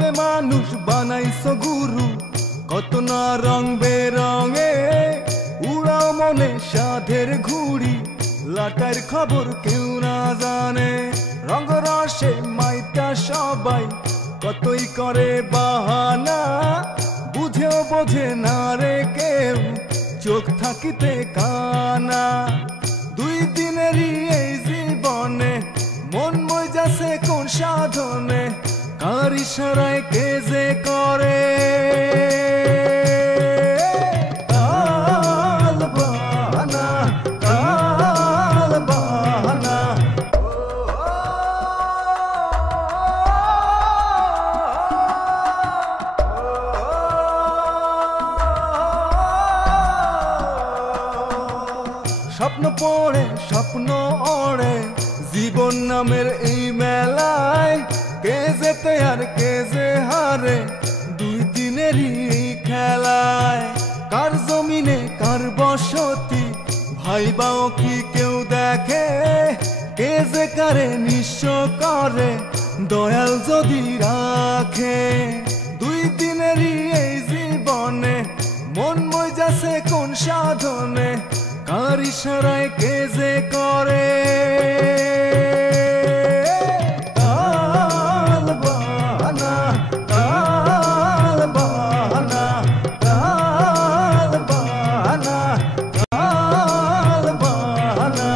ভাবে মানুষ বানাইছো গুরু, কত না রং বেরঙে উড়াও মনে সাধের ঘুড়ি, লাটার খবর কেউ না জানে। রঙ্গরসে মাইটা সবাই কতই করে বাহানা, বুঝেও বোঝে না রে কেউ চোখ থাকিতে কানা। দুই দিনেরই এই জীবনে মন মই যাচ্ছে কোন সাধনে, কার ইশারায় কে যে করে কাল বাহানা, কাল বাহানা। স্বপ্ন পড়ে স্বপ্ন ওড়ে জীবন নামের এই মেলায়, কে যেতে আর কে যে হারে দুই দিনেরই খেলায়। কার জমিনে কার বসতি ভাইবাও কি কেউ দেখে, কে যে কারে নিঃস্ব করে দয়াল যদি রাখে। দুই দিনেরই এই জীবনে মন মই যাচ্ছে কোন সাধনে, কার ইশারায় কে যে করে কাল বাহানা, কাল বাহানা, কাল বাহানা, কাল বাহানা,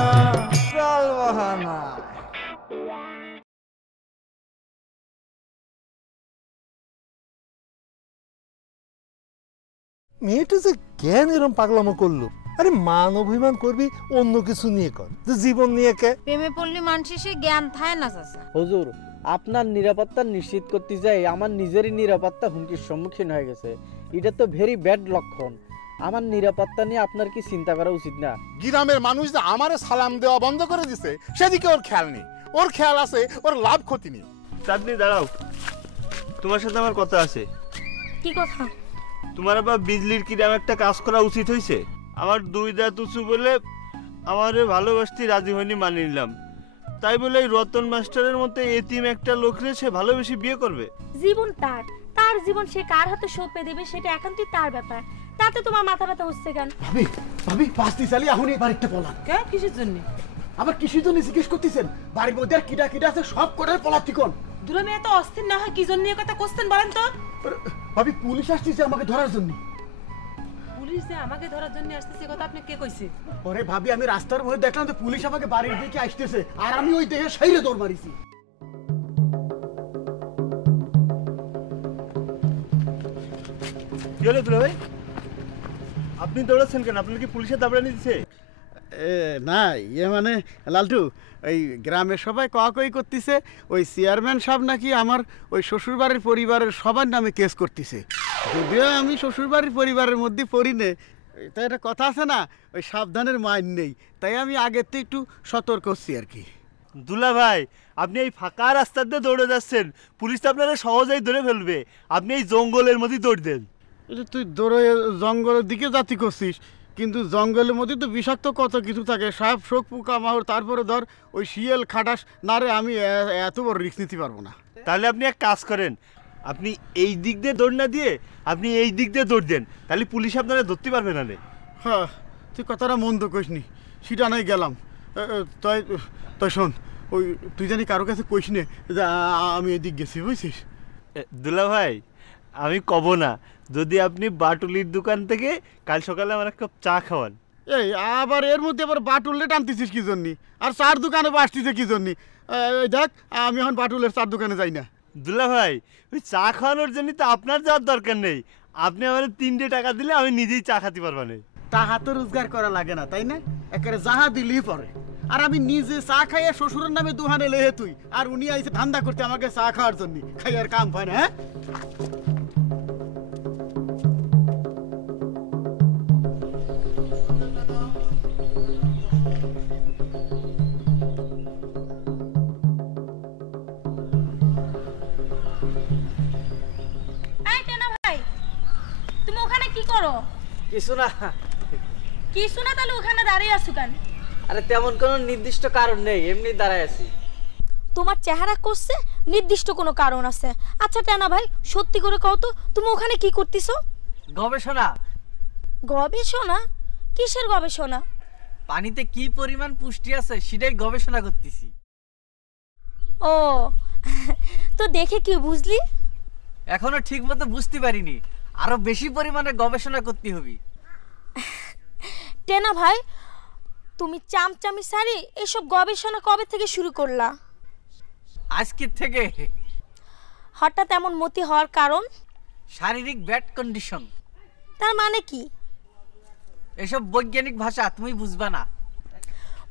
কাল বাহানা। মেয়েটা যে কেন এরম পাগলামো করলো? আরে মান অভিমান করবি অন্য কিছু নিয়ে কর, জীবন নিয়ে কে? প্রেমে পড়লে মানুষের সে জ্ঞান থাকে না চাচা। হুজুর, আপনার নিরাপত্তা নিশ্চিত করতে যাই আমার নিজেরই নিরাপত্তা হুমকির সম্মুখীন হয়ে গেছে। এটা তো ভেরি ব্যাড লক্ষণ। আমার নিরাপত্তা নিয়ে আপনার কি চিন্তা করা উচিত না? গ্রামের মানুষ যে আমারে সালাম দেওয়া বন্ধ করে দিছে সেদিকে ওর খেয়াল নেই। ওর খেয়াল আছে ওর লাভ ক্ষতি নেই। চাঁদনি দাঁড়াও, তোমার সাথে আমার কথা আছে। কি কথা? তোমার আবার বিজলির কিরাম একটা কাজ করা উচিত হয়েছে। আমার দুই দাঁত উঁচু বলে আমারে ভালোবাসতে রাজি হয়নি, মানি নিলাম। তাই বলে এই রতন মাস্টারের মতো এতিম একটা লোকরে সে ভালোবেসে বিয়ে করবে? জীবন তার, তার জীবন সে কার হাতে সঁপে দেবে সেটা একান্তই তার ব্যাপার। তাতে তোমার মাথা ব্যথা হচ্ছে কেন? ভাবি ভাবি পাঁচটি চালি এখন এই বাড়িতে পলান। কে কিসের জন্য? আবার কিসের জন্য জিজ্ঞেস করতেছেন? বাড়ির মধ্যে আর কিটা কিটা আছে সব কটার পলাতি কোন? দুলা মেয়ে তো অস্থির না হয় কি জন্য এই কথা কোশ্চেন বলেন তো? ভাবি পুলিশ আসছে আমাকে ধরার জন্য। পুলিশ যে আমাকে ধরার জন্য আসছে কথা আপনি কে কইছে? ওরে ভাবি আমি রাস্তার মধ্যে দেখলাম যে পুলিশ আমাকে বাড়ির দিকে আসতেছে আর আমি ওই দেখে সাইরে দৌড় মারিছি। কি হলো দুলা ভাই, আপনি দৌড়াচ্ছেন কেন? আপনার কি পুলিশে দাবড়ানি দিচ্ছে? না ইয়ে মানে লালটু, ওই গ্রামের সবাই কই করতেছে ওই চেয়ারম্যান সাহেব নাকি আমার ওই শ্বশুরবাড়ির পরিবারের সবার নামে কেস করতেছে। যদিও আমি শ্বশুরবাড়ির পরিবারের মধ্যে পড়ি নে, তাই একটা কথা আছে না, ওই সাবধানের মাইন নেই, তাই আমি আগের থেকে একটু সতর্ক হচ্ছি আর কি। দুলা ভাই, আপনি এই ফাঁকা রাস্তা দিয়ে দৌড়ে যাচ্ছেন, পুলিশ তো আপনারা সহজেই ধরে ফেলবে। আপনি এই জঙ্গলের মধ্যে দৌড় দেন। তুই দৌড়ে জঙ্গলের দিকে জাতি করছিস, কিন্তু জঙ্গলের মধ্যে তো বিষাক্ত কত কিছু থাকে, সাপ শোক পোকা মাহর, তারপরে ধর ওই শিয়াল খাটাস না রে, আমি এত বড় রিস্ক নিতে পারবো না। তাহলে আপনি এক কাজ করেন, আপনি এই দিক দিয়ে দৌড় না দিয়ে আপনি এই দিক দিয়ে দৌড় দেন, তাহলে পুলিশ আপনারা ধরতে পারবে না। হ্যাঁ তুই কথাটা মন্দ কইসনি, সেটা নাই গেলাম। তাই তাই শোন, ওই তুই জানি কারো কাছে কইস নে যে আমি এদিক গেছি, বুঝছিস? দুলা ভাই, আমি কব না, যদি আপনি বাটুলির দোকান থেকে কাল সকালে আমার এক কাপ চা খাওয়ান। এই আবার এর মধ্যে আবার বাটুললে টানতেছিস কি জন্যি? আর চার দোকানে আসতেছে কি জন্যি? দেখ আমি এখন বাটুলের চার দোকানে যাই না। দুলা ভাই, ওই চা খাওয়ানোর জন্য তো আপনার যাওয়ার দরকার নেই। আপনি আমার 3টে টাকা দিলে আমি নিজেই চা খাতে পারবো না। তাহা তো রোজগার করা লাগে না, তাই না? একেবারে যাহা দিলেই পরে। আর আমি নিজে চা খাইয়া শ্বশুরের নামে দোকানে লেহে তুই, আর উনি আইসে ধান্দা করতে আমাকে চা খাওয়ার জন্য, খাইয়ার কাম পায় না। হ্যাঁ কিছু না। কিছু না? তাহলে ওখানে দাঁড়িয়ে আছো কেন? আরে তেমন কোনো নির্দিষ্ট কারণ নেই, এমনি দাঁড়ায় আছি। তোমার চেহারা করছে নির্দিষ্ট কোনো কারণ আছে। আচ্ছা টেনা ভাই, সত্যি করে কও তো, তুমি ওখানে কি করতেছো? গবেষণা। গবেষণা? কিসের গবেষণা? পানিতে কি পরিমাণ পুষ্টি আছে সেটাই গবেষণা করতেছি। ও তো দেখে কি বুঝলি? এখনো ঠিক মতো বুঝতে পারিনি, আরো বেশি পরিমাণে গবেষণা করতে হবে। টেনা ভাই, তুমি চামচামি সারি এসব গবেষণা কবে থেকে শুরু করলা? আজকের থেকে। হঠাৎ এমন মতি হওয়ার কারণ? শারীরিক ব্যাড কন্ডিশন। তার মানে কি? এসব বৈজ্ঞানিক ভাষা তুমি বুঝবা না।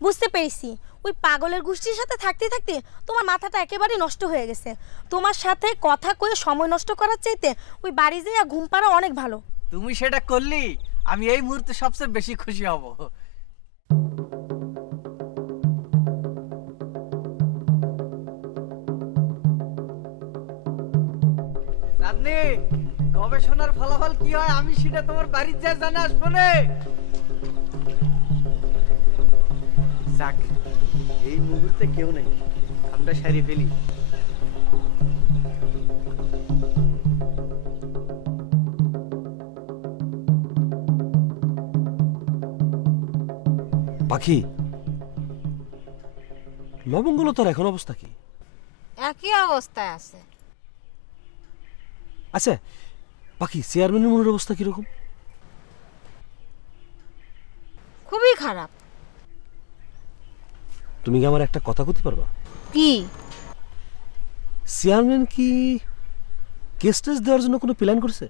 বুঝতে পেরেছি, ওই পাগলের গোষ্ঠীর সাথে থাকতে থাকতে তোমার মাথাটা একেবারে নষ্ট হয়ে গেছে। তোমার সাথে কথা কয়ে সময় নষ্ট করার চাইতে ওই বাড়ি যেয়ে ঘুম পাড়া অনেক ভালো। তুমি সেটা করলি আমি এই মুহূর্তে সবচেয়ে বেশি খুশি হব। চাঁদনি, গবেষণার ফলাফল কি হয় আমি সেটা তোমার বাড়িতে যা জানা আসবো না। যাক, এই মুহূর্তে কেউ নেই, আমরা সারি ফেলি। পাখি, লবঙ্গলতার এখন অবস্থা কি? একই অবস্থায় আছে। আচ্ছা পাখি, চেয়ারম্যানের মনের অবস্থা কিরকম? খুবই খারাপ। তুমি কি আমার একটা কথা বলতে পারবা? কি? চেয়ারম্যান কি কেস টেস দেওয়ার জন্য কোনো প্ল্যান করছে?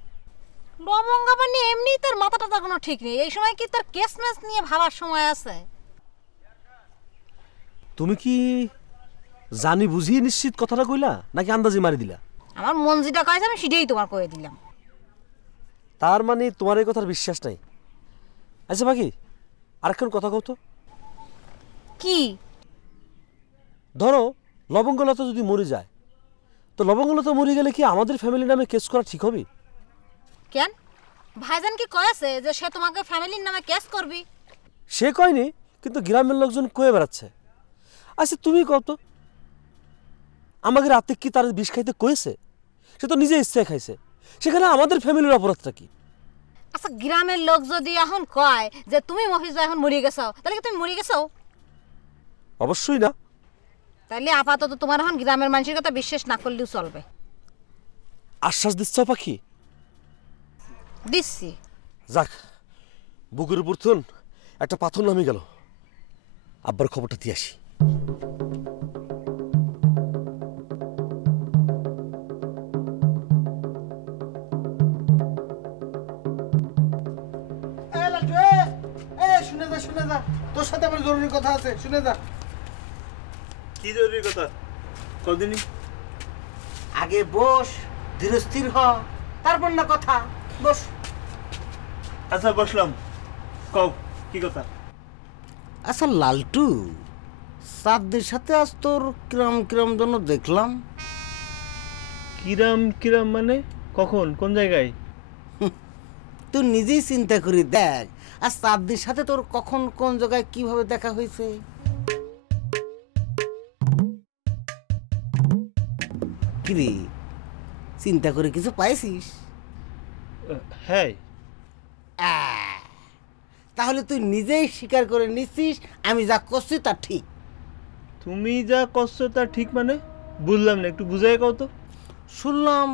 লবঙ্গাবানি এমনি তার মাথাটা কোনো ঠিক নেই, এই সময় কি তার কেস ম্যাচ নিয়ে ভাবার সময় আছে? তুমি কি জানি বুঝিয়ে নিশ্চিত কথাটা কইলা নাকি আন্দাজে মারি দিলা? আমার মন যেটা কয়েছে আমি সেটাই তোমার কয়ে দিলাম। তার মানে তোমার এই কথার বিশ্বাস নাই? আচ্ছা পাখি, আরেকক্ষণ কথা কও তো। কি? ধরো লবঙ্গলতা যদি মরে যায়, তো লবঙ্গলতা মরে গেলে কি আমাদের ফ্যামিলি নামে কেস করা ঠিক হবে? কেন, ভাইজান কি কয়েছে যে সে তোমাকে ফ্যামিলির নামে কেস করবি? সে কয়নি, কিন্তু গ্রামের লোকজন কয়ে বেড়াচ্ছে। আচ্ছা তুমি কও তো, আমাকে রাতে কি তার বিষ খাইতে কয়েছে? সে তো নিজে ইচ্ছায় খাইছে, সেখানে আমাদের ফ্যামিলির অপরাধটা কি? আচ্ছা গ্রামের লোক যদি এখন কয় যে তুমি মফিজ এখন মরে গেছো, তাহলে কি তুমি মরে গেছো? অবশ্যই না। তাহলে আপাতত তোমার এখন গ্রামের মানুষের কথা বিশ্বাস না করলেও চলবে। আশ্বাস দিচ্ছ পাখি? দিচ্ছি। যাক, বুকের উপর থুন একটা পাথর নামে গেল। আব্বার খবরটা দিয়ে আসি। শুনে যা, তোর সাথে আমার জরুরি কথা আছে, শুনে যা। কি জরুরি কথা? কদিনই আগে বস, ধীরস্থির হ, তারপর না কথা। বস। আচ্ছা বসলাম, কও কি কথা? আচ্ছা লালটু, সাদদের সাথে আজ তোর কিরম কিরম জন্য দেখলাম। কিরাম কিরাম মানে? কখন, কোন জায়গায়? তুই নিজেই চিন্তা করি দেখ, আর সাদদের সাথে তোর কখন কোন জায়গায় কিভাবে দেখা হয়েছে। কিরে, চিন্তা করে কিছু পাইছিস? হ্যাঁ। তাহলে তুই নিজেই স্বীকার করে নিচ্ছিস আমি যা করছি তা ঠিক। তুমি যা করছো তা ঠিক মানে? বুঝলাম না, একটু বুঝাই কও তো। শুনলাম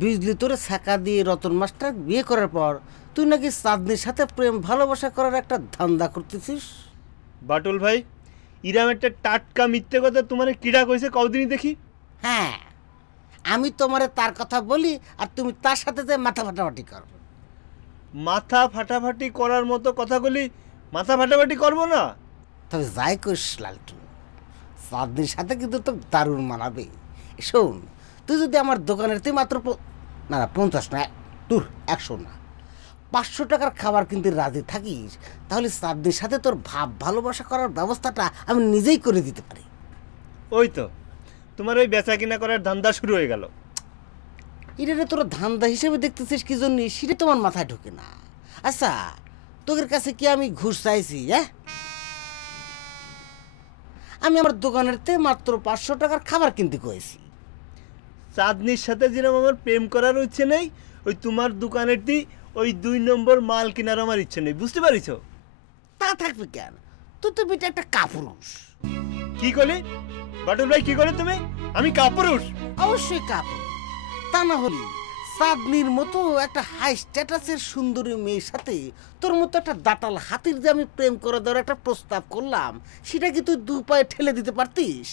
বিজলি তোরে ছাকা দিয়ে রতন মাস্টার বিয়ে করার পর তুই নাকি চাঁদনির সাথে প্রেম ভালোবাসা করার একটা ধান্দা করতেছিস। বাটুল ভাই, ইরাম একটা টাটকা মিথ্যে কথা তোমারে কিডা কইছে কদিনই দেখি? হ্যাঁ, আমি তোমারে তার কথা বলি আর তুমি তার সাথে যে মাথা ফাটাফাটি কর। মাথা ফাটাফাটি করার মতো কথা বলি, মাথা ফাটাফাটি করবো না? তবে যাই করিস লালটু, চাঁদনির সাথে কিন্তু তো দারুণ মানাবে। শোন, তুই যদি আমার দোকানের তুই মাত্র না 50 না, তোর 100 না 500 টাকার খাবার কিনতে রাজি থাকিস, তাহলে চাঁদনির সাথে তোর ভাব ভালোবাসা করার ব্যবস্থাটা আমি নিজেই করে দিতে পারি। ওই তো তোমার ওই বেচা কিনা করার ধান্দা শুরু হয়ে গেল। এটা তোর ধান্দা হিসেবে দেখতেছিস কি জন্য, সেটা তোমার মাথায় ঢোকে না। আচ্ছা, তোদের কাছে কি আমি ঘুষ চাইছি? হ্যাঁ, আমি আমার দোকানের তে মাত্র 500 টাকার খাবার কিনতে কইছি। চাঁদনির সাথে যেরকম আমার প্রেম করার ইচ্ছে নেই, ওই তোমার দোকানের ওই 2 নম্বর মাল কেনার আমার ইচ্ছে নেই, বুঝতে পারিছো? তা থাকবে কেন, তুই তো বিটা একটা কাপুরুষ। কি করলে বাটুল ভাই, কি করে তুমি? আমি কাপুরুষ? অবশ্যই কাপুরুষ। তা না হলে চাঁদনির মতো একটা হাই স্ট্যাটাসের সুন্দরী মেয়ের সাথে তোর মতো একটা দাঁতাল হাতির যে আমি প্রেম করে দেওয়ার একটা প্রস্তাব করলাম, সেটা কি তুই 2 পায়ে ঠেলে দিতে পারতিস?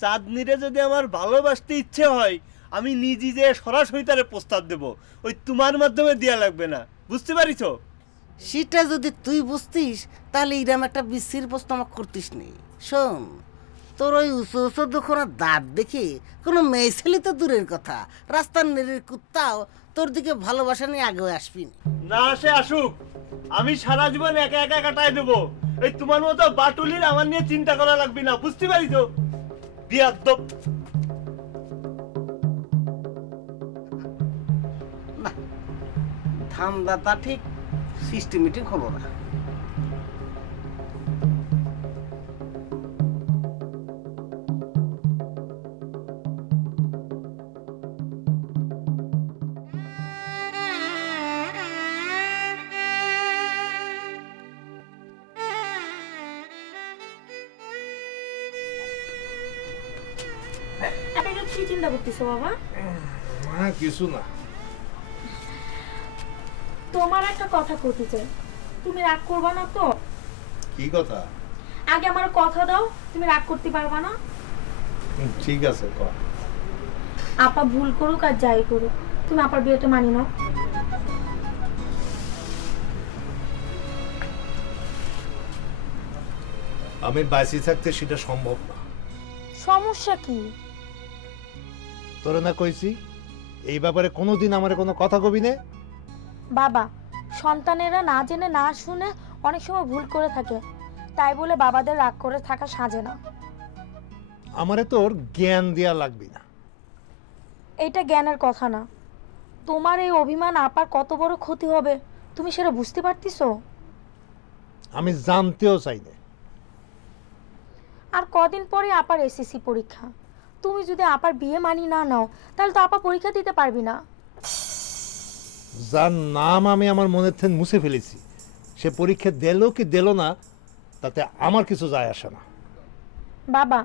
চাঁদনিরে যদি আমার ভালোবাসতে ইচ্ছে হয়, আমি নিজে যে সরাসরি তারে প্রস্তাব দেব, ওই তোমার মাধ্যমে দেয়া লাগবে না, বুঝতে পারিছো? সেটা যদি তুই বুঝতিস তাহলে এরকম একটা বিশ্রীর প্রশ্ন আমাকে করতিস নি। শোন, তোর ওই উঁচু উঁচু দুখানা দাঁত দেখে কোনো মেয়ে ছেলে তো দূরের কথা, রাস্তার নেড়ের কুত্তাও তোর দিকে ভালোবাসা নিয়ে আগে আসবি না। আসে আসুক, আমি সারা জীবন একা একা কাটাই দেবো। এই তোমার মতো বাটুলির আমার নিয়ে চিন্তা করা লাগবে না, বুঝতে পারিছো? বিয়াদ্দপ। না, ধান্দাটা ঠিক সিস্টেমেটিক হলো না। কি চিন্তা করতেছো বাবা? কিছু না। তোমার একটা কথা কইতে চাই, তুমি রাগ করবা না তো? কি কথা? আগে আমার কথা দাও, তুমি রাগ করতে পারবা না? ঠিক আছে, কর। আপা ভুল করুক আর যাই করুক, তুমি আপার বিয়েটা মানি নাও। আমি বাইসি থাকতে সেটা সম্ভব না। সমস্যা কি? তোরে না কইছি এই ব্যাপারে কোনোদিন আমার কোনো কথা কবি নে। বাবা, সন্তানেরা না জেনে না শুনে অনেক সময় ভুল করে থাকে, তাই বলে বাবাদের রাগ করে থাকা সাজে না। আমারে তোর জ্ঞান দেয়া লাগবে না। এইটা জ্ঞানের কথা না। তোমার এই অভিমান আপার কত বড় ক্ষতি হবে তুমি সেটা বুঝতে পারতিছো? আমি জানতেও চাই না। আর কদিন পরে আপার এসএসসি পরীক্ষা, তুমি যদি আপার বিয়ে মানি না নাও তাহলে তো আপা পরীক্ষা দিতে পারবি না। যার নাম আমি আমার মনের থেকে মুছে ফেলেছি, সে পরীক্ষা দিল কি দিল না তাতে আমার কিছু যায় আসে না। বাবা,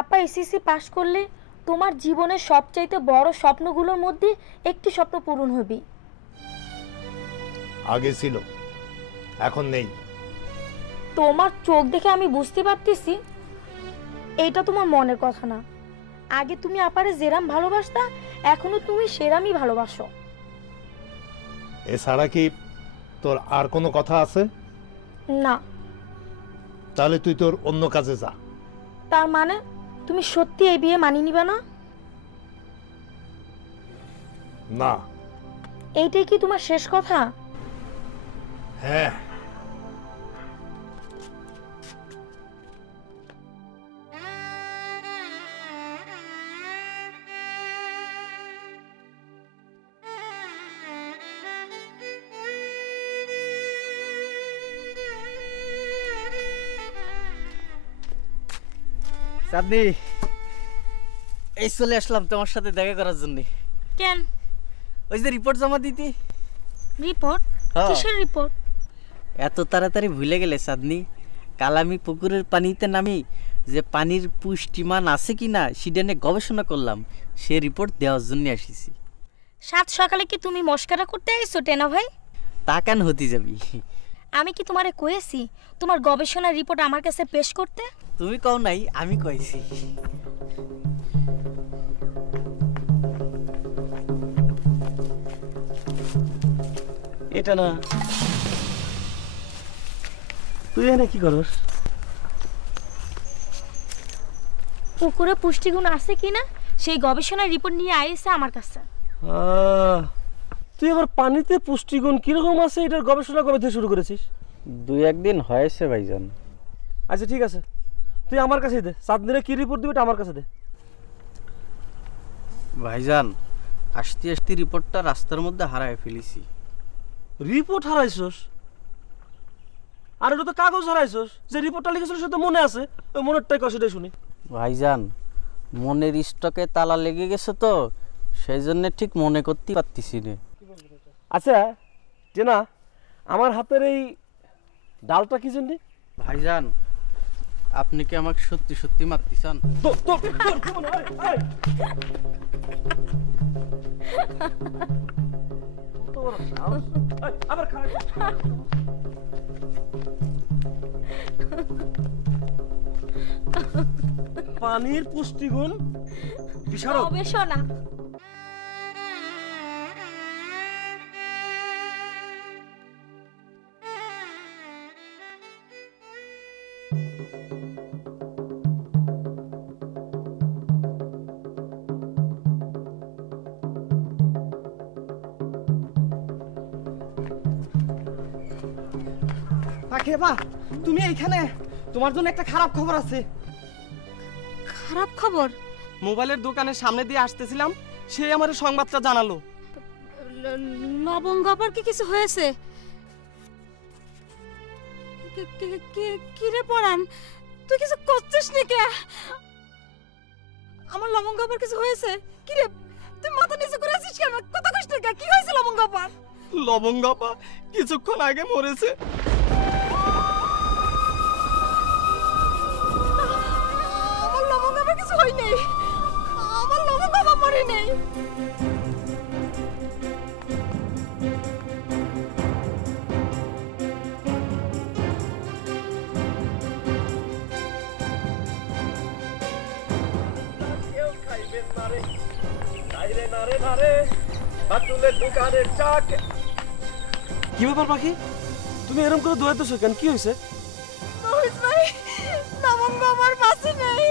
আপা এসএসসি পাশ করলে তোমার জীবনের সবচাইতে বড় স্বপ্নগুলোর মধ্যে একটি স্বপ্ন পূরণ হবে। আগে ছিল, এখন নেই। তোমার চোখ দেখে আমি বুঝতে পারতেছি এইটা তোমার মনের কথা না। আগে তুমি আপারে যেরাম ভালোবাসতা, এখনো তুমি সেরামই ভালোবাসো। এছাড়া কি তোর আর কোনো কথা আছে? না। তাহলে তুই তোর অন্য কাজে যা। তার মানে তুমি সত্যি এই বিয়ে মানিয়ে নিবে না? না। এইটাই কি তোমার শেষ কথা? হ্যাঁ। চাঁদনি, এই চলে আসলাম তোমার সাথে দেখা করার জন্য। কেন? ওই যে রিপোর্ট জমা দিতে। রিপোর্ট? কিসের রিপোর্ট? এত তাড়াতাড়ি ভুলে গেলে চাঁদনি? কাল আমি পুকুরের পানিতে নামি যে পানির পুষ্টিমান আছে কিনা সেটা নিয়ে গবেষণা করলাম, সে রিপোর্ট দেওয়ার জন্য আসিছি। সাত সকালে কি তুমি মস্কারা করতে আইছো টেনা ভাই? তা কেন হতে যাবি? আমি কি তোমারে কইছি তোমার গবেষণার রিপোর্ট আমার কাছে পেশ করতে? তুমি কও নাই, আমি কইছি। এটা না, তুই এখানে কি করস? পুকুরে পুষ্টিগুণ আছে কিনা সেই গবেষণার রিপোর্ট নিয়ে আইছে আমার কাছে। তুই আবার পানিতে পুষ্টিগুণ কিরকম আছে এটার গবেষণা কবে থেকে শুরু করেছিস? 2-1 দিন হয়েছে ভাইজান। আচ্ছা ঠিক আছে, তুই আমার কাছেই দে। চাঁদনিরে কি রিপোর্ট দিবে এটা আমার কাছে দে। ভাইজান, আসতে আসতে রিপোর্টটা রাস্তার মধ্যে হারায় ফেলেছি। রিপোর্ট হারাইছস? আর ওটা তো কাগজ হারাইছস, যে রিপোর্টটা লিখেছিল সে তো মনে আছে, ওই মনেরটাই কষেটাই শুনি। ভাইজান মনের স্টকে তালা লেগে গেছে তো, সেই জন্য ঠিক মনে করতে পারতেছি না। আচ্ছা টেনা, আমার হাতের এই ডালটা কি জন্য? ভাইজান আপনি কি আমাকে সত্যি সত্যি মারতে চান? পানির পুষ্টিগুণ বিশারদ। গবেষণা। পাখিবা তুমি এইখানে, তোমার জন্য একটা খারাপ খবর আছে। খারাপ খবর? মোবাইলের দোকানের সামনে দিয়ে আসতেছিলাম, সে আমার সংবাদটা জানালো। লবঙ্গ আবার কি কিছু হয়েছে? কি রে পরাণ, তুই কিছু করছিস নাকি? আমার লবঙ্গ আবার কিছু হয়েছে? কি রে তুই মাথা নিচু করে আছিস কেন? কথা কইস না, কি হয়েছে লবঙ্গ আবার? লবঙ্গ আপা কিছুক্ষণ আগে মরেছে। আমার লবঙ্গ আবার কিছু হয় নাই, আমার লবঙ্গ আবার মরে নাই। কি ব্যাপার পাখি, তুমি এরকম করে দৌড়াইতেছো কেন? কি হয়েছে? লবঙ্গ আমার বাঁচে নাই।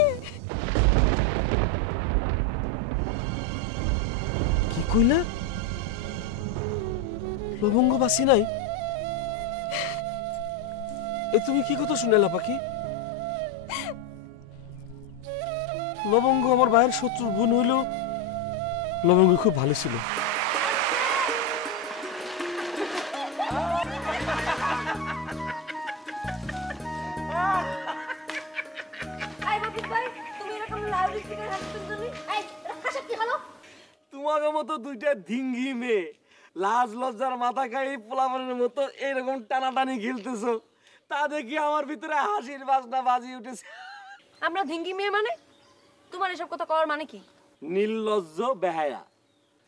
কি কইলা? লবঙ্গ বাসি নাই? এ তুমি কি কথা শুনেলা পাখি? লবঙ্গ আমার ভাইয়ের শত্রুর বোন হইল, লবঙ্গ খুব ভালো ছিল। তোমাকে মতো দুইটা ধিঙ্গি মেয়ে লাজ লজ্জার মাথা খাই পোলাপানের মতো এইরকম টানাটানি খেলতেছো, তা দেখি আমার ভিতরে হাসির বাজনা বাজি উঠেছে। আমরা ধিঙ্গি মেয়ে মানে? তোমার এসব কথা কওয়ার মানে কি? নির্লজ্জ বেহায়া।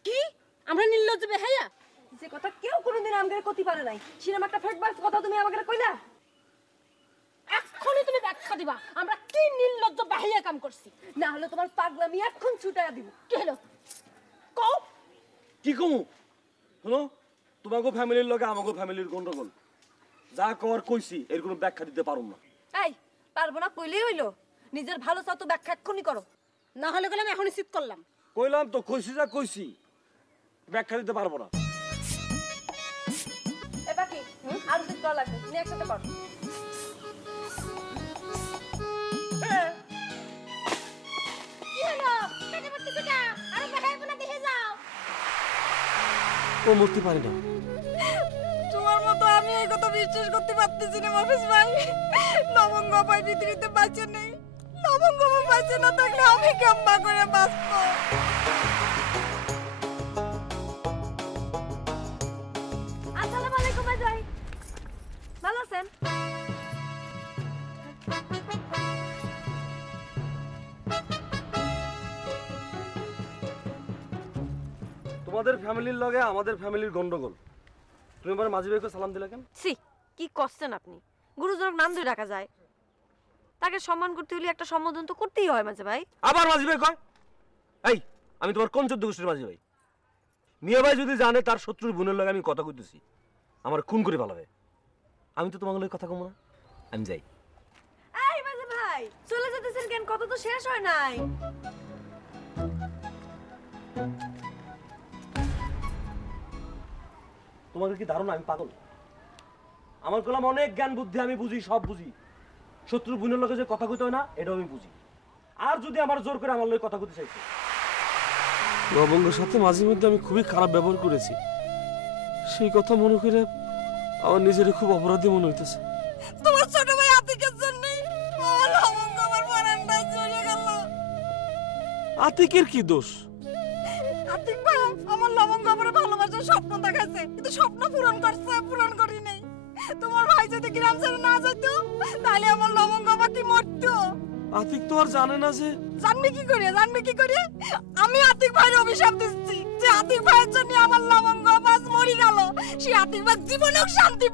কি? আমরা নির্লজ্জ বেহায়া? যে কথা কেউ কোনোদিন আমাকে কইতে পারে নাই, সিনেমা একটা ফেকবাস কথা তুমি আমাকে কইলা? এখনই তুমি ব্যাখ্যা দিবা আমরা কি নির্লজ্জ বেহায়া কাম করছি, না হলে তোমার পাগলামি এখন ছুটায়া দিব। কি হলো কও? কি কমু? শোনো, তোমাকে ফ্যামিলির লগে আমাকে ফ্যামিলির গন্ডগোল, যা কর কইছি এর কোনো ব্যাখ্যা দিতে পারুম না। এই পারবো না কইলেই হইলো, নিজের ভালো চাও তো ব্যাখ্যা এক্ষুনি করো, না হলে গেলাম এখনই চিৎ করলাম। কইলাম তো, কইছি যা কইছি, ব্যাখ্যা দিতে পারবো না। এ বাকি আর চিৎ করা লাগবে, তুমি একসাথে কর। কি হলো? পেটে পড়তেছে কা? আরে বেহায়া না দেখে যাও। ও মরতে পারি না। তোমার মতো আমি এই কথা বিশ্বাস করতে পারতেছি না মফিজ ভাই। লবঙ্গ ভাই পৃথিবীতে বাঁচে নেই, লবঙ্গ ভাই বাঁচে না থাকলে আমি কেমবা করে বাঁচবো? আসসালামু আলাইকুম ভাই, ভালো আছেন? তোমাদের ফ্যামিলির লগে আমাদের ফ্যামিলির গন্ডগোল, তুমি আমার মাঝি ভাইকে সালাম দিলে কেন? সি কি করছেন আপনি? গুরুজনক নাম ধরে রাখা যায়, তাকে সম্মান করতে হলে একটা সম্বোধন তো করতেই হয় মাঝে ভাই। আবার মাঝি ভাই কয়? এই আমি তোমার কোন 14 গোষ্ঠীর মাঝি ভাই? মিয়া ভাই যদি জানে তার শত্রুর বোনের লগে আমি কথা কইতেছি, আমার খুন করে ভালো হবে। আমি তো তোমার লগে কথা কম না, আমি যাই। এই মাঝে ভাই চলে যেতেছেন কেন? কথা তো শেষ হয় নাই। তোমাদের কি ধারণা আমি পাগল? আমার কলম অনেক জ্ঞান বুদ্ধি, আমি বুঝি, সব বুঝি। শত্রু বোনের লগে যে কথা কইতে হয় না এটাও আমি বুঝি। আর যদি আমার জোর করে আমার লগে কথা কইতে চাইছে, লবঙ্গের সাথে মাঝে মধ্যে আমি খুবই খারাপ ব্যবহার করেছি, সেই কথা মনে করে আমার নিজের খুব অপরাধী মনে হইতেছে। আতিকের কি দোষ? আতিক ভাই আমার লবঙ্গ আমারে ভালোবাসার স্বপ্ন দেখাইছে, কিন্তু স্বপ্ন পূরণ করছে, পূরণ করি নাই। তোমার ভাই যদি গ্রাম ছেড়ে না যেত তাহলে আমার লবঙ্গ বাকি মরতো। আতিক তো আর জানে না যে। জানবি কি করে? আমি আতিক ভাইয়ের অভিশাপ দিচ্ছি যে আতিক ভাইয়ের জন্য আমার লবঙ্গ বাস মরি গেল। সে আতিক ভাই জীবনেও শান্তি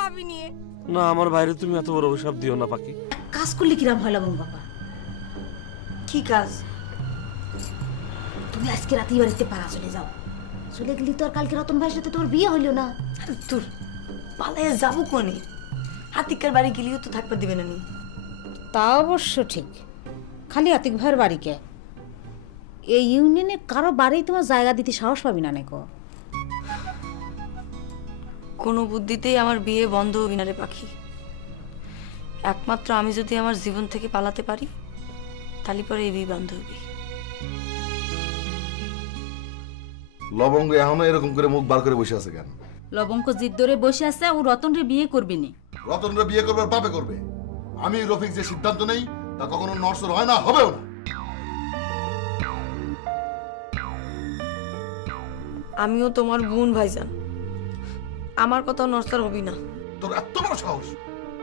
পাবিনি। না, আমার বাইরে তুমি এত বড় অভিশাপ দিও না পাখি। কাজ করলে কিরাম হয় লবঙ্গ বাবা? কি কাজ? তুমি আজকে রাতেই বাড়িতে পাড়া চলে যাও। চলে গেলি তো আর কালকে রতন ভাইয়ের সাথে তোমার বিয়ে হইল না। তোর পালাইয়া যাবো কোনে? আতিকের বাড়ি গেলেও তো থাকতে দিবে না। তা অবশ্য ঠিক, খালি আতিক ভাইয়ের বাড়িকে। এই ইউনিয়নে কারো বাড়ি তোমার জায়গা দিতে সাহস পাবি না নাকি? কোনো বুদ্ধিতেই আমার বিয়ে বন্ধ হবি না রে পাখি। একমাত্র আমি যদি আমার জীবন থেকে পালাতে পারি তাহলে পরে এই বিয়ে বন্ধ হবি। লবঙ্গ এখনো এরকম করে মুখ বার করে বসে আছে কেন? লবঙ্গ জিদ ধরে বসে আছে ও রতনরে বিয়ে করবি নি। রতনরে বিয়ে করবে আর পাপে করবে। আমি রফিক যে সিদ্ধান্ত নেই তা কখনো নড়চড় হয় না, হবেও না। আমিও তোমার বোন ভাইজান, আমার কথাও নড়চড় হবি না। তোর এত বড় সাহস,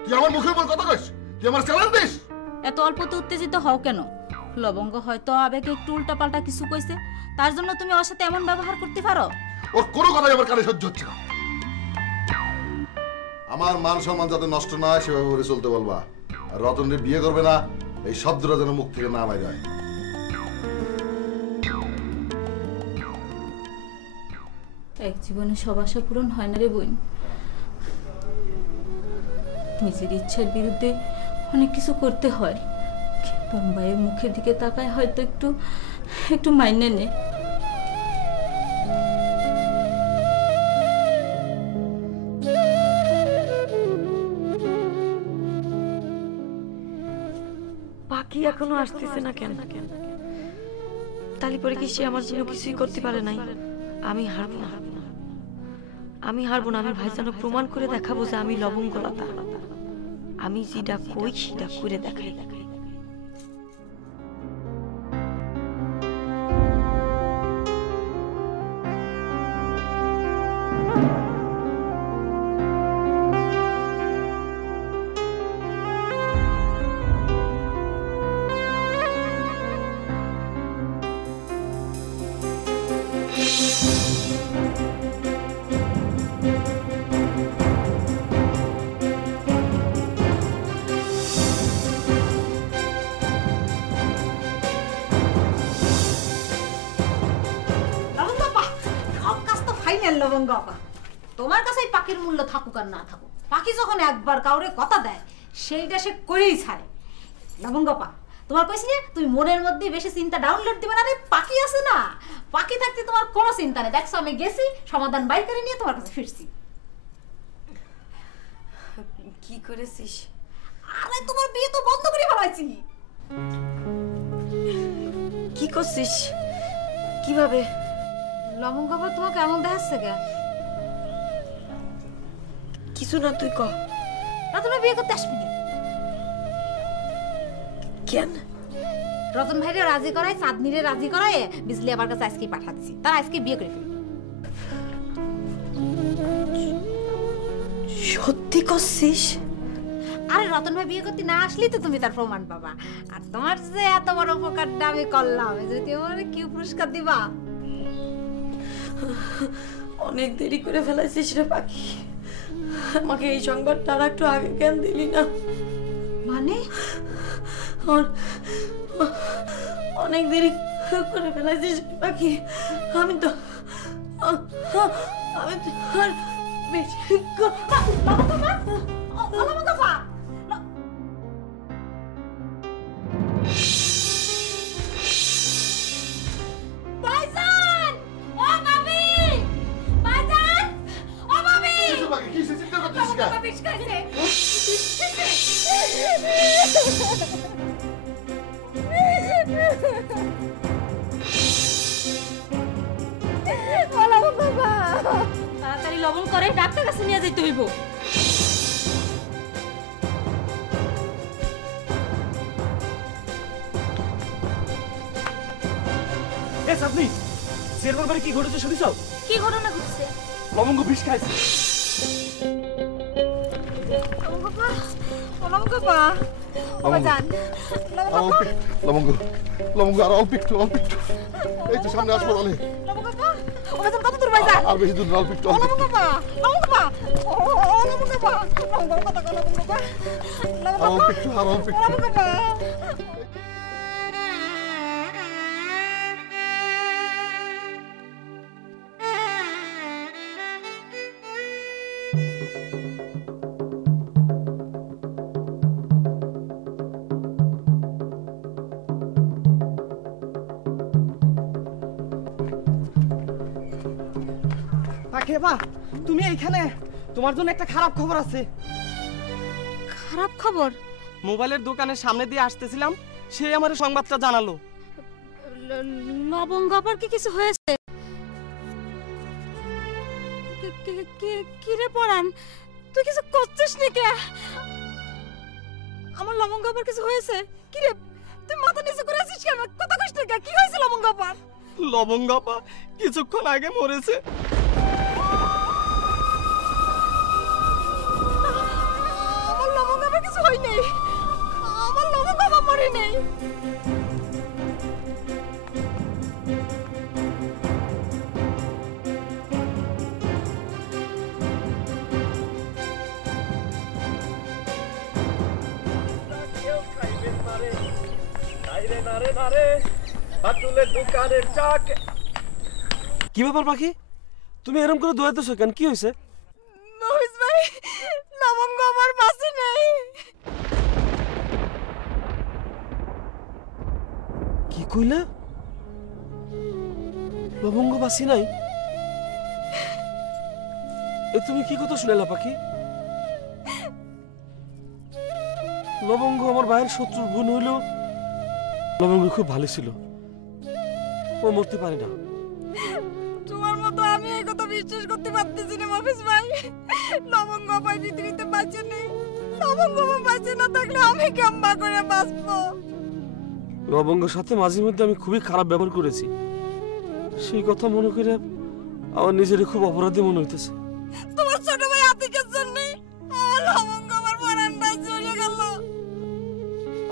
তুই আমার মুখের উপর কথা কইস? তুই আমার চ্যালেঞ্জ দিস? এত অল্পতে উত্তেজিত হও কেন? লবঙ্গ হয়তো আবেগে একটু উল্টাপাল্টা কিছু কইছে, তার জন্য তুমি ওর সাথে এমন ব্যবহার করতে পারো? ওর কোনো কথাই আমার কানে সহ্য হচ্ছে না। আমার মান সম্মান যাতে নষ্ট না হয় সেভাবে করে চলতে বলবা। আর রতনরে বিয়ে করবে না এই শব্দটা যেন মুখ থেকে না বাইরে হয়। এক জীবনে সব আশা পূরণ হয় না রে বোন। নিজের ইচ্ছার বিরুদ্ধে অনেক কিছু করতে হয়। বাম্বাইয়ের মুখের দিকে তাকায় হয়তো একটু মাইনে নে। পাখি এখনো আসতেছে না কেন? তালি পরে কি সে আমার জন্য কিছুই করতে পারে নাই? আমি হারবো না। আমি ভাইজানকে প্রমাণ করে দেখাবো যে আমি লবঙ্গলতা। আমি যেটা কই সেটা করে দেখাই। লবঙ্গ আপা, তোমার কাছে পাখির মূল্য থাকুক আর না থাকুক, পাখি যখন একবার কাউরে কথা দেয় সেইটা সে করেই ছাড়ে। লবঙ্গ আপা, তোমার কইছি না তুমি মনের মধ্যে বেশি চিন্তা ডাউনলোড দিবে না। রে পাখি আছে না, পাখি থাকতে তোমার কোনো চিন্তা নেই। দেখছো আমি গেছি, সমাধান বাইর করে নিয়ে তোমার কাছে ফিরছি। কি করেছিস? আরে তোমার বিয়ে তো বন্ধ করে ফেলাইছি। কি করছিস? কিভাবে? লবঙ্গ আপা, তোমাকে এমন দেখাচ্ছে কে? কিছু না, তুই কহ। রতন বিয়ে করতে আসবি না কেন? রতন ভাইরে রাজি করাই, চাঁদনিরে রাজি করাই বিজলি আমার কাছে আজকে পাঠা দিছি। তার আজকে বিয়ে করে ফেলবি। সত্যি করছিস? আরে রতন ভাই বিয়ে করতে না আসলেই তো তুমি তার প্রমাণ পাবা। আর তোমার যে এত বড় উপকারটা আমি করলাম, যদি আমার কি পুরস্কার দিবা? অনেক দেরি করে ফেলাইছিস রে পাখি। আমাকে এই সংবাদটা আর একটু আগে কেন দিলি না? মানে অনেক দেরি করে ফেলাইছিস পাখি। আমি তো আর বেশি তাড়াতাড়ি লবণ করে ডাক্তার কাছে নিয়ে যেতে হইব। এ আপনি চেয়ারম্যান বাড়ি কি ঘটেছে শুনিস? কি ঘটনা ঘটছে? লবঙ্গ বিষ খাইছে। লবঙ্গ লবঙ্গ আর অল্প একটু এই তো সামনে আসবো বলে কত দূর ভাই যান? আর বেশি দূর অল্প একটু আর অল্প একটু খেপা তুমি এইখানে? তোমার জন্য একটা খারাপ খবর আছে। খারাপ খবর? মোবাইলের দোকানের সামনে দিয়ে আসতেছিলাম, সে আমার সংবাদটা জানালো। লবঙ্গ আবার কি কিছু হয়েছে? কি রে পরান, তুই কিছু করছিস নাকি? আমার লবঙ্গ আবার কিছু হয়েছে? কি রে তুই মাথা নিচু করে আছিস কেন? কথা কইস না, কি হয়েছে লবঙ্গ আবার? লবঙ্গ আপা কিছুক্ষণ আগে মরেছে। আমার লবঙ্গ আবার কিছু হয় নাই, আমার লবঙ্গ আবার মরে নেই। কি ব্যাপার পাখি, তুমি এরকম করে দৌড়াইতেছো কেন? কি হয়েছে? মহিষ ভাই, লবঙ্গ আমার বাঁচে নেই। কি কইলা? লবঙ্গ বাঁচি নাই? এ তুমি কি কথা শুনেলা পাখি? লবঙ্গ আমার ভাইয়ের শত্রুর বোন হইলেও লবঙ্গ খুব ভালো ছিল, ও মরতে পারে না। তোমার মতো আমি এই কথা বিশ্বাস করতে পারতেছি না মহিষ ভাই। লবঙ্গ ভাই পৃথিবীতে বাঁচে নেই, লবঙ্গ বাঁচে না থাকলে আমি কেমবা করে বাঁচবো? লবঙ্গের সাথে মাঝে মধ্যে আমি খুবই খারাপ ব্যবহার করেছি, সেই কথা মনে করে আমার নিজের খুব অপরাধী মনে হইতেছে। তোমার ছোট ভাই আতিকের জন্য আমার লবঙ্গ আমার পরানটাই চলে গেল।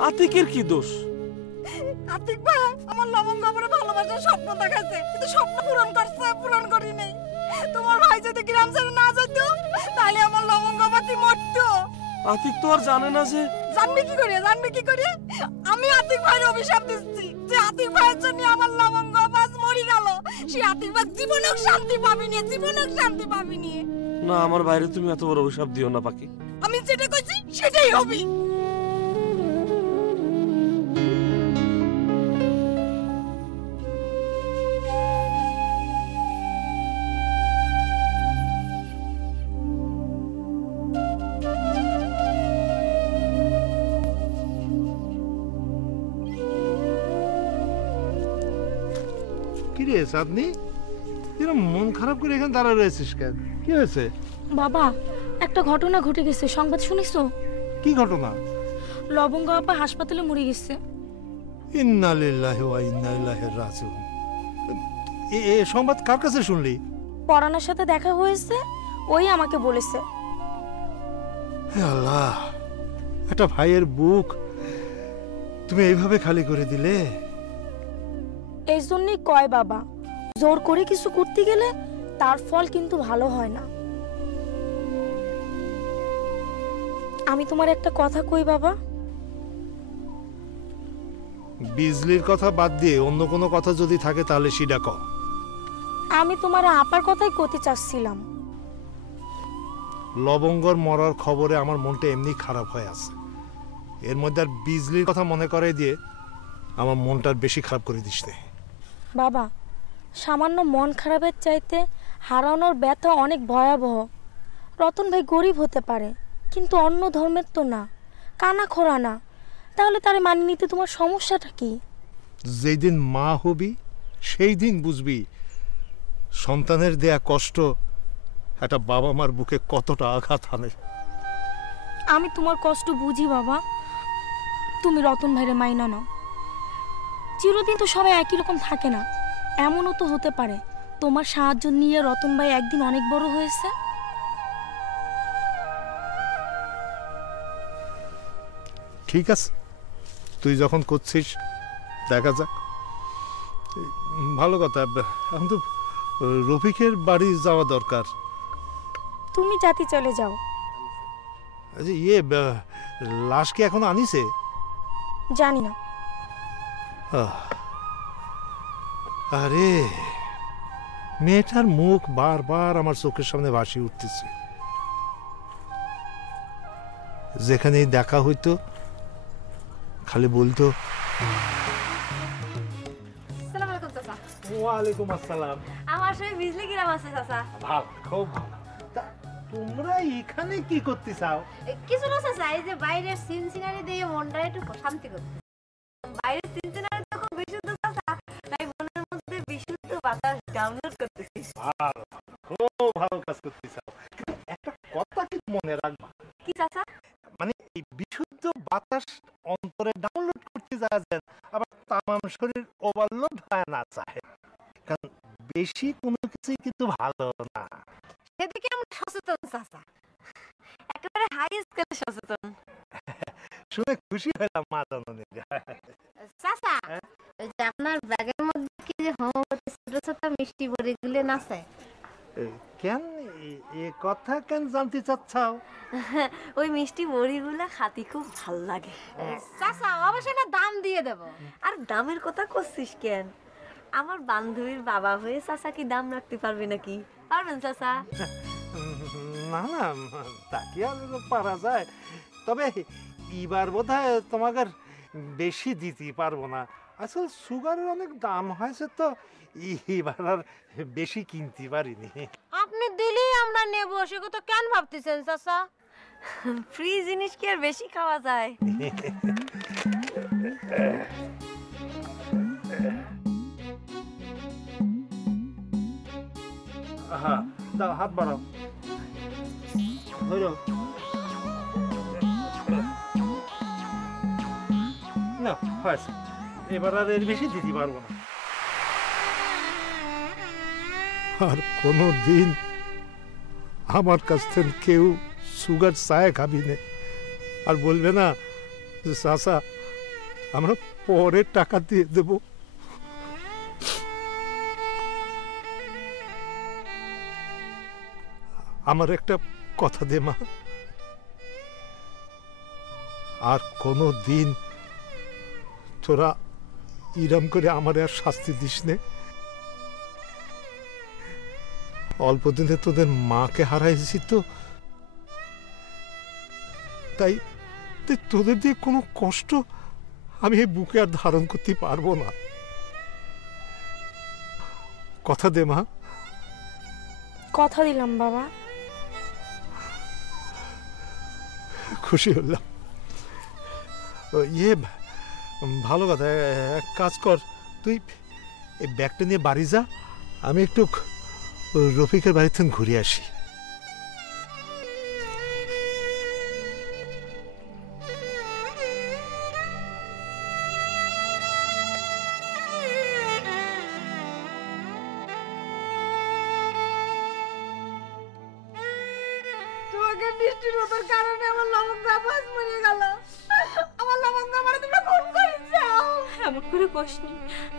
আতিকের কি দোষ? আতিক ভাই আমার লবঙ্গ আমার ভালোবাসার স্বপ্ন দেখাচ্ছে, কিন্তু স্বপ্ন পূরণ করি নাই। তোমার ভাই যদি গ্রাম ছেড়ে না যেত তাহলে আমার লবঙ্গ বাতি মরতো। আতিক তো আর জানে না যে। জানবে কি করে? আমি আতিক ভাইয়ের অভিশাপ দিচ্ছি যে আতিক ভাইয়ের জন্য আমার লবঙ্গ বাস মরে গেল। সে আতিক ভাই জীবনেও শান্তি পাবিনি। না, আমার বাইরে তুমি এত বড় অভিশাপ দিও না পাখি। আমি যেটা কইছি সেটাই হবে। কিরে চাঁদনি, এরকম মন খারাপ করে এখানে দাঁড়া রয়েছিস কেন? কি হয়েছে? বাবা, একটা ঘটনা ঘটে গেছে, সংবাদ শুনিছো? কি ঘটনা? লবঙ্গ আপা হাসপাতালে মরে গেছে। ইন্না লিল্লাহি ওয়া ইন্না ইলাইহি রাজিউন। এ সংবাদ কার কাছে শুনলি? পরাণের সাথে দেখা হয়েছে, ওই আমাকে বলেছে। হে আল্লাহ, একটা ভাইয়ের বুক তুমি এইভাবে খালি করে দিলে। এই জন্যই কয় বাবা, জোর করে কিছু করতে গেলে তার ফল কিন্তু ভালো হয় না। আমি তোমার একটা কথা কই বাবা। বিজলির কথা বাদ দিয়ে অন্য কোনো কথা যদি থাকে তাহলে সেটা কও। আমি তোমার আপার কথাই কইতে চাচ্ছিলাম। লবঙ্গর মরার খবরে আমার মনটা এমনি খারাপ হয়ে আছে, এর মধ্যে আর বিজলির কথা মনে করাই দিয়ে আমার মনটা বেশি খারাপ করে দিস। বাবা, সামান্য মন খারাপের চাইতে হারানোর ব্যথা অনেক ভয়াবহ। রতন ভাই গরিব হতে পারে, কিন্তু অন্য ধর্মের তো না, কানা খোরা না। তাহলে তারে মানিয়ে নিতে তোমার সমস্যাটা কি? যেই দিন মা হবি সেই দিন বুঝবি সন্তানের দেয়া কষ্ট একটা বাবা মার বুকে কতটা আঘাত হানে। আমি তোমার কষ্ট বুঝি বাবা, তুমি রতন ভাইরে মাইনা নাও। চিরদিন তো সবাই একই রকম থাকে না, এমনও তো হতে পারে তোমার সাহায্য নিয়ে রতন ভাই একদিন অনেক বড় হয়েছে। ঠিক আছে, তুই যখন করছিস দেখা যাক। ভালো কথা, এখন তো রফিকের বাড়ি যাওয়া দরকার। তুমি জাতি চলে যাও। আচ্ছা লাশ কি এখন আনিছে? জানি না। আরে মেয়েটার মুখ বারবার আমার চোখের সামনে ভাসি উঠতেছে। যেখানেই দেখা হইতো খালি বলতো ওয়ালাইকুম আসসালাম। আমার সঙ্গে বিজলি কিরাম আছে চাচা? ভালো, খুব ভালো। তোমরা এখানে কি করতে চাও? কিছু না চাচা, এই যে বাইরের সিন সিনারি দিয়ে মনটা একটু শান্তি করতে। বাইরের সিন সিনারি তো খুব বিশুদ্ধ চাচা, তাই মনের মধ্যে বিশুদ্ধ বাতাস ডাউনলোড করতেছি। ভালো, খুব ভালো কাজ করতে চাও। কিন্তু একটা কথা কি মনে রাখবা। কি চাচা? মানে এই বিশুদ্ধ বাতাস অন্তরে ডাউনলোড করতে যাচ্ছেন, আবার তামাম শরীর ওভারলোড হয় না চায়, কারণ বেশি কোনো কিছুই কিন্তু ভালো না। সেদিকে আমরা সচেতন চাচা, একেবারে হাই স্কেলে সচেতন। শুনে খুশি হলাম মা জননী। চাচা, ওই যে আপনার ব্যাগের মধ্যে কি যে হোমিওপ্যাথি ছোট ছোট মিষ্টি বড়িগুলো আছে? কেন এ কথা কেন জানতে চাচ্ছাও? ওই মিষ্টি বড়িগুলা খাতি খুব ভালো লাগে চাচা, অবশ্যই না দাম দিয়ে দেব। আর দামের কথা করছিস কেন? আমার বান্ধবীর বাবা হয়ে চাচা কি দাম রাখতে পারবে নাকি? পারবেন চাচা? না না, তা কি আর পারা যায়, তবে এবার বোধহয় তোমাকে বেশি দিতে পারবো না। আসলে সুগারের অনেক দাম হয়েছে তো এবার আর বেশি কিনতে পারিনি। আপনি দিলেই আমরা নেব, সে কথা কেন ভাবতেছেন চাচা? ফ্রি জিনিস কি আর বেশি খাওয়া যায়? হ্যাঁ, দাও হাত বাড়াও, ধরো না, হয়েছে, এবার আর এর বেশি দিতে পারবো না। আর কোনো দিন আমার কাছ থেকে কেউ সুগার চায় খাবি না, আর বলবে না যে চাচা আমরা পরে টাকা দিয়ে দেব। আমার একটা কথা দে মা, আর কোনো দিন তোরা ইরাম করে আমার আর শাস্তি দিস নে। অল্প দিনে তোদের মাকে হারাইছি তো, তাই তোদের দিয়ে কোনো কষ্ট আমি এই বুকে আর ধারণ করতে পারবো না। কথা দে মা। কথা দিলাম বাবা। খুশি হলাম। ইয়ে ভালো কথা, এক কাজ কর, তুই এই ব্যাগটা নিয়ে বাড়ি যা, আমি একটু রফিকের বাড়ি থেকে ঘুরে আসি। তোমাকে নিষ্ঠুরতার কারণে আমার লবঙ্গ আবাস মরে গেল। আমার লবঙ্গ আমার তোমরা খুন করেছো। এমন করে কষনি,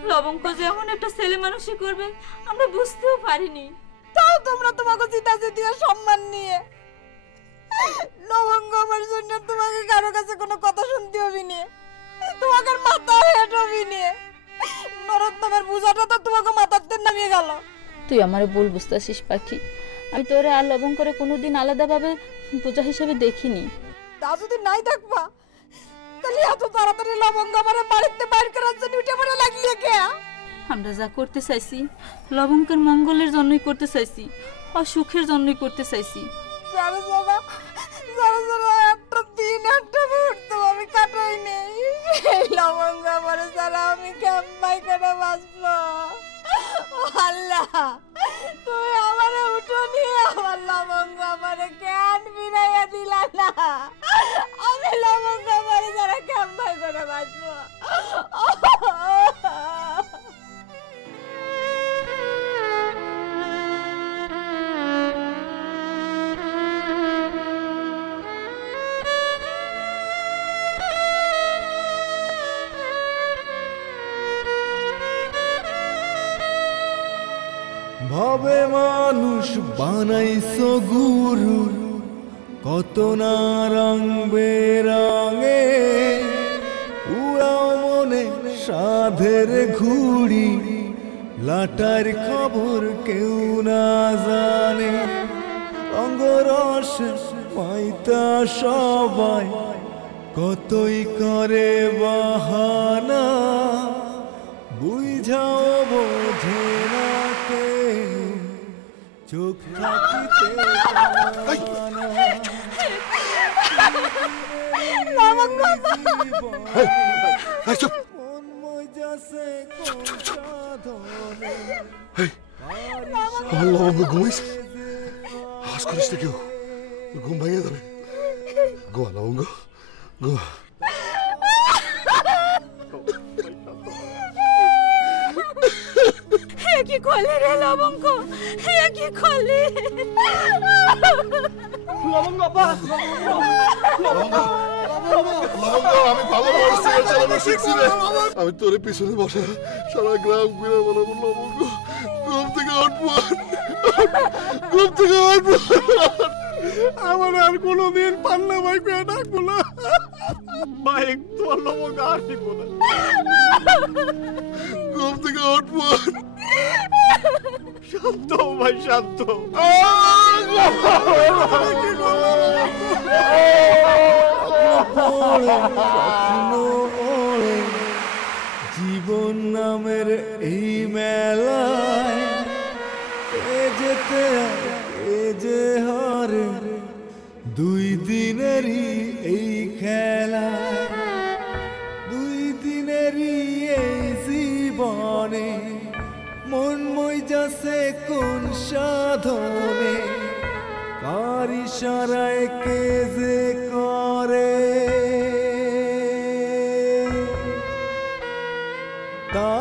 লবঙ্গ যে এমন একটা ছেলে মানুষই করবে আমরা বুঝতেও পারিনি। তাও তোমরা তোমাকে জিতাতে দিয়ে সম্মান নিয়ে লবঙ্গ আমার জন্য তোমাকে কারো কাছে কোনো কথা শুনতে হবে না, তোমাকে মাথা হেঁট হবে না। নরোত্তমের পূজাটা তো তোমাকে মাথাতে নামিয়ে গেল। তুই আমারে ভুল বুঝতেছিস পাখি, আমি তোরে আর লবণ করে কোনোদিন আলাদাভাবে পূজা হিসেবে দেখিনি। তা যদি নাই থাকবা তাহলে এত তাড়াতাড়ি লবঙ্গ আমার বাড়িতে বাইর করার জন্য উঠে পড়ে লাগিয়ে কে? আমরা যা করতে চাইছি লবঙ্গের মঙ্গলের জন্যই করতে চাইছি, আর সুখের জন্যই করতে চাইছি। যারা একটা দিন একটা মুহূর্ত আমি কাটাই নেই, সেই লবঙ্গ আমার যারা আমি কেমন করে বাঁচবো? আল্লাহ, তুমি আমার উঠো নিয়ে আমার লবঙ্গ আমার কেন ফিরাইয়া দিলা না? আমি লবঙ্গ আমার যারা কেমন করে বাঁচবো? ভবে মানুষ বানাইছো গুরু কত না রং বেরঙে উড়াও মনে সাধের ঘুড়ি লাটার খবর কেউ না জানে অঙ্গরস পাইতা সবাই কতই করে বাহানা বুঝাও বোঝে না কেউ চোখ থাকিতে লবঙ্গ ঘুমাইছে আওয়াজ করিস না কেউ ঘুম ভাঙিয়ে যাবে গোয়া লবঙ্গ গোয়া কি করলি রে লবঙ্গ কি করলি লবঙ্গ আমি ভালো সিগারেট চালানো শিখছি রে আমি তোর পিছনে বসা সারা গ্রাম ঘুরে বলবো লবঙ্গ ঘুম থেকে উঠবো আমার আর কোনোদিন পান্না ভাই পেয়ে ডাকবো না ভাই তোর লবঙ্গ আর দিব না ঘুম থেকে উঠবো শান্ত ভাই শান্ত জীবন নামের এই মেলায় এ যেতে এ যে হারে দুই দিনেরই এই খেলা দুই দিনেরই এই জীবনে মন মই যাচ্ছে কোন সাধনে কার ইশারায় কে যে করে তা